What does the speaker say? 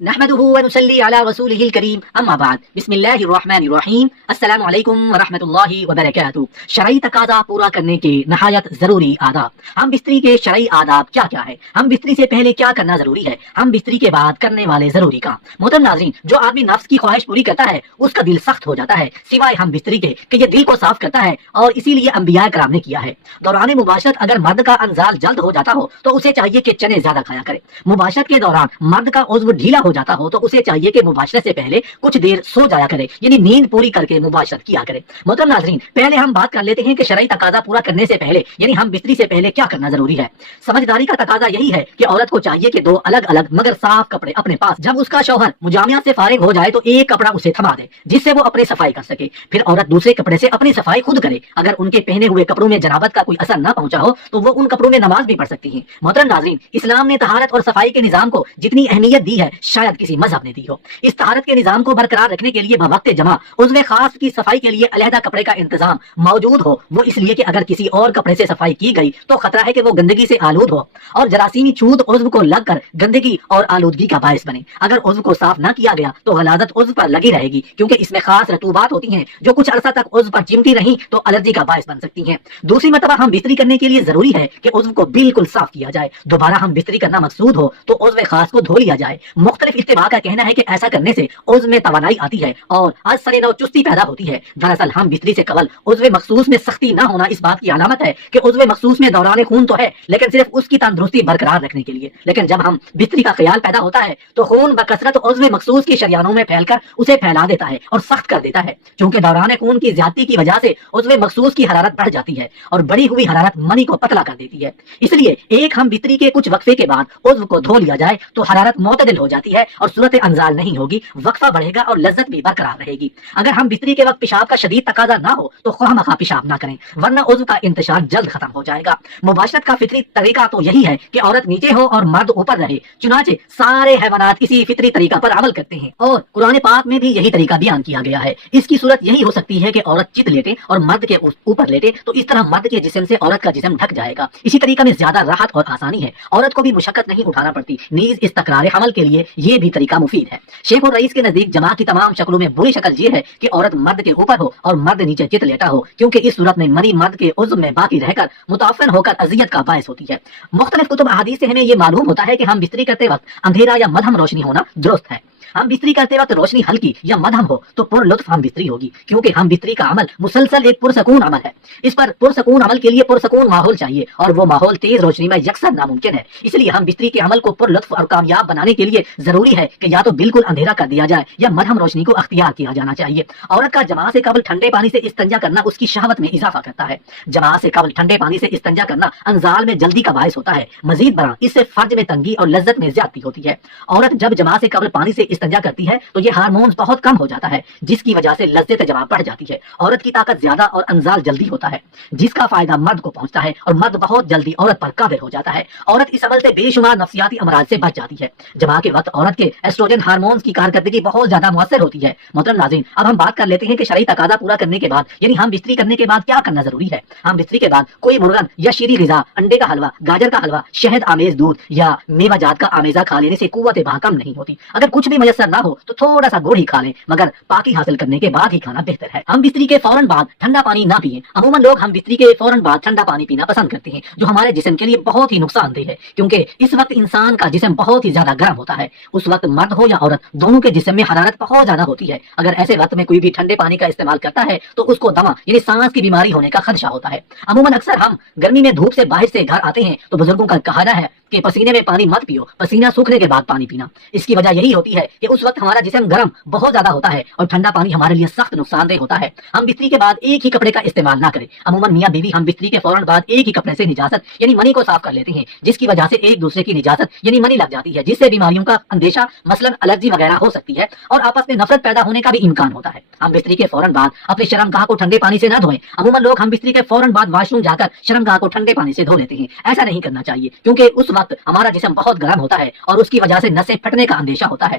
نحمده ونصلي على رسوله الكريم اما بعد بسم اللہ الرحمن الرحیم السلام علیکم ورحمۃ اللہ وبرکاتہ۔ شرعی تقاضا پورا کرنے کے نہایت ضروری آداب۔ ہم بستری کے شرعی آداب کیا کیا ہے؟ ہم بستری سے پہلے کیا کرنا ضروری ہے؟ ہم بستری کے بعد کرنے والے ضروری کام۔ محترم ناظرین، جو آدمی نفس کی خواہش پوری کرتا ہے اس کا دل سخت ہو جاتا ہے، سوائے ہم بستری کے کہ یہ دل کو صاف کرتا ہے، اور اسی لیے انبیاء کرام نے کیا ہے۔ دوران مباشرت اگر مرد کا انزال جلد ہو جاتا ہو تو اسے چاہیے کہ چنے زیادہ کھایا کرے۔ مباشرت کے دوران مرد کا عضو ڈھیلا ہو جاتا ہو تو اسے چاہیے کہ مباشرت سے پہلے کچھ دیر سو جایا کرے، یعنی نیند پوری کر کے مباشرت کیا کرے۔ محترم ناظرین، پہلے ہم بات کر لیتے ہیں کہ شرعی تقاضا پورا کرنے سے پہلے یعنی ہم بستری سے پہلے کیا کرنا ضروری ہے۔ سمجھداری کا تقاضا یہی ہے کہ عورت کو چاہیے کہ دو الگ الگ مگر صاف کپڑے اپنے پاس، جب اس کا شوہر مجامعات سے فارغ ہو جائے تو ایک کپڑا اسے تھما دے جس سے وہ اپنی صفائی کر سکے، پھر عورت دوسرے کپڑے سے اپنی صفائی خود کرے۔ اگر ان کے پہنے ہوئے کپڑوں میں جنابت کا کوئی اثر نہ پہنچا ہو تو وہ ان کپڑوں میں نماز بھی پڑھ سکتی ہیں۔ محترم ناظرین، اسلام نے طہارت اور صفائی کے نظام کو جتنی اہمیت دی ہے شاید کسی مذہب نے دی ہو۔ اس طہارت کے نظام کو برقرار رکھنے کے لیے بوقت جمع عضو خاص کی صفائی کے لیے علیحدہ کپڑے کا انتظام موجود ہو، وہ اس لیے کہ اگر کسی اور کپڑے سے صفائی کی گئی تو خطرہ ہے کہ وہ گندگی سے آلود ہو اور جراثیمی چھوت عضو کو لگ کر گندگی اور آلودگی کا باعث بنے۔ اگر عضو کو صاف نہ کیا گیا تو غلاظت عضو پر لگی رہے گی، کیونکہ اس میں خاص رطوبات ہوتی ہیں جو کچھ عرصہ تک عضو پر چمٹی رہیں تو الرجی کا باعث بن سکتی ہیں۔ دوسری مرتبہ ہم بستری کرنے کے لیے ضروری ہے کہ عضو کو بالکل صاف کیا جائے۔ دوبارہ ہم بستری کرنا مقصود ہو تو عضو خاص کو دھو لیا جائے۔ مختلف اتباع کا کہنا ہے کہ ایسا کرنے سے عضو میں توانائی آتی ہے اور اثر نو چستی پیدا ہوتی ہے۔ دراصل ہم بستری سے قبل عضو مخصوص میں سختی نہ ہونا اس بات کی علامت ہے کہ عضو مخصوص میں دوران خون تو ہے لیکن صرف اس کی تندرستی برقرار رکھنے کے لیے، لیکن جب ہم بستری کا خیال پیدا ہوتا ہے تو خون بکثرت عضو مخصوص کی شریانوں میں پھیل کر اسے پھیلا دیتا ہے اور سخت کر دیتا ہے۔ چونکہ دوران خون کی زیادتی کی وجہ سے عضو مخصوص کی حرارت بڑھ جاتی ہے اور بڑھی ہوئی حرارت منی کو پتلا کر دیتی ہے، اس لیے ایک ہم بستری کے کچھ وقفے کے بعد عضو کو دھو لیا جائے تو حرارت معتدل ہو جاتی ہے اور صورت انزال نہیں ہوگی، وقفہ بڑھے گا اور لذت بھی برقرار رہے گی۔ اگر ہم بستری کے وقت پیشاب کا شدید تقاضا نہ ہو تو خواہ مخواہ پیشاب نہ کریں، ورنہ عضو کا انتشار جلد ختم ہو جائے گا۔ مباشرت کا فطری طریقہ تو یہی ہے کہ عورت نیچے ہو اور مرد اوپر رہے، چنانچہ سارے حیوانات اسی فطری طریقہ پر عمل کرتے ہیں اور قرآن پاک میں بھی یہی طریقہ بیان کیا گیا ہے۔ اس کی صورت یہی ہو سکتی ہے کہ عورت چت لیٹے اور مرد کے اوپر لیٹے تو اس طرح مرد کے جسم سے عورت کا جسم ڈھک جائے گا۔ اسی طریقہ میں زیادہ راحت اور آسانی ہے، عورت کو بھی مشقت نہیں اٹھانا پڑتی، نیز اس تکرار حمل کے لیے یہ بھی طریقہ مفید ہے۔ شیخ الرئیس کے نزدیک جماع کی تمام شکلوں میں بری شکل یہ ہے کہ عورت مرد کے اوپر ہو اور مرد نیچے چت لیٹا ہو، کیونکہ اس صورت میں منی مرد کے عضو میں باقی رہ کر متعفن ہو کر اذیت کا باعث ہوتی ہے۔ مختلف کتب احادیث سے ہمیں یہ معلوم ہوتا ہے کہ ہم بستری کرتے وقت اندھیرا یا مدھم روشنی ہونا درست ہے۔ ہم بستری کرتے وقت روشنی ہلکی یا مدھم ہو تو پر لطف ہم بستری ہوگی، کیونکہ ہم بستری کا عمل مسلسل ایک پرسکون عمل ہے۔ اس پر پرسکون عمل کے لیے پرسکون ماحول چاہیے اور وہ ماحول تیز روشنی میں یکسر ناممکن ہے، اس لیے ہم بستری کے عمل کو پر لطف اور کامیاب بنانے کے لیے ضروری ہے کہ یا تو بالکل اندھیرا کر دیا جائے یا مدھم روشنی کو اختیار کیا جانا چاہیے۔ عورت کا جماع سے قبل ٹھنڈے پانی سے استنجا کرنا اس کی شہوت میں اضافہ کرتا ہے۔ جماع سے قبل ٹھنڈے پانی سے استنجا کرنا انزال میں جلدی کا باعث ہوتا ہے۔ مزید برآں اس سے فرج میں تنگی اور لذت میں زیادتی ہوتی ہے۔ عورت جب جماع سے قبل پانی سے استنجا کرتی ہے تو یہ ہارمونز بہت کم ہو جاتا ہے، جس کی وجہ سے لذت جماع بڑھ جاتی ہے۔ عورت کی طاقت زیادہ اور انزال جلدی ہوتا ہے، جس کا فائدہ مرد کو پہنچتا ہے اور مرد بہت جلدی عورت پر قابل ہو جاتا ہے۔ عورت اس عمل سے بے شمار نفسیاتی امراض سے بچ جاتی ہے۔ جماع کے وقت عورت کے ایسٹروجن ہارمونز کی کارکردگی بہت زیادہ مؤثر ہوتی ہے۔ محترم ناظرین، اب ہم بات کر لیتے ہیں کہ شرعی تقاضا پورا کرنے کے بعد یعنی ہم بستری کرنے کے بعد کیا کرنا ضروری ہے۔ ہم بستری کے بعد کوئی مرغن یا شیریں غذا، انڈے کا حلوہ، گاجر کا حلوہ، شہد آمیز دودھ یا میوہ جات کا آمیزہ کھا لینے سے قوت بہا کم نہیں ہوتی۔ اگر کچھ بھی میسر نہ ہو تو تھوڑا سا گڑ ہی کھا لیں، مگر پاکی حاصل کرنے کے بعد ہی کھانا بہتر ہے۔ ہم بستری کے فوراً بعد ٹھنڈا پانی نہ پیئیں۔ عموماً لوگ ہم بستری کے فوراً بعد ٹھنڈا پانی پینا پسند کرتے ہیں، جو ہمارے جسم کے لیے بہت ہی نقصان دہ ہے، کیونکہ اس وقت انسان کا جسم بہت ہی زیادہ گرم ہوتا ہے۔ اس وقت مرد ہو یا عورت دونوں کے جسم میں حرارت بہت زیادہ ہوتی ہے۔ اگر ایسے وقت میں کوئی بھی ٹھنڈے پانی کا استعمال کرتا ہے تو اس کو دمہ یعنی سانس کی بیماری ہونے کا خدشہ ہوتا ہے۔ عموماً اکثر ہم گرمی میں دھوپ سے باہر سے گھر آتے ہیں تو بزرگوں کا کہنا ہے کہ پسینے میں پانی مت پیو، پسینہ سوکھنے کے بعد پانی پینا۔ اس کی وجہ یہی ہوتی ہے کہ اس وقت ہمارا جسم گرم بہت زیادہ ہوتا ہے اور ٹھنڈا پانی ہمارے لیے سخت نقصان دہ ہوتا ہے۔ ہم بستری کے بعد ایک ہی کپڑے کا استعمال نہ کریں۔ عموماً میاں بیوی ہم بستری کے فوراً بعد ایک ہی کپڑے سے نجاست یعنی منی کو صاف کر لیتے ہیں، جس کی وجہ سے ایک دوسرے کی نجاست یعنی منی لگ جاتی ہے، جس سے بیماریوں کا اندیشہ مثلاً الرجی وغیرہ ہو سکتی ہے اور آپس میں نفرت پیدا ہونے کا بھی امکان ہوتا ہے۔ ہم بستری کے فوراً بعد اپنے شرمگاہ کو ٹھنڈے پانی سے نہ دھوئیں۔ عموماً لوگ ہم بستری کے فوراً بعد واش روم جا کر شرمگاہ کو ٹھنڈے پانی سے دھو لیتے ہیں۔ ایسا نہیں کرنا چاہیے، کیونکہ اس وقت ہمارا جسم بہت گرم ہوتا ہے اور اس کی وجہ سے نسیں پھٹنے کا اندیشہ ہوتا ہے،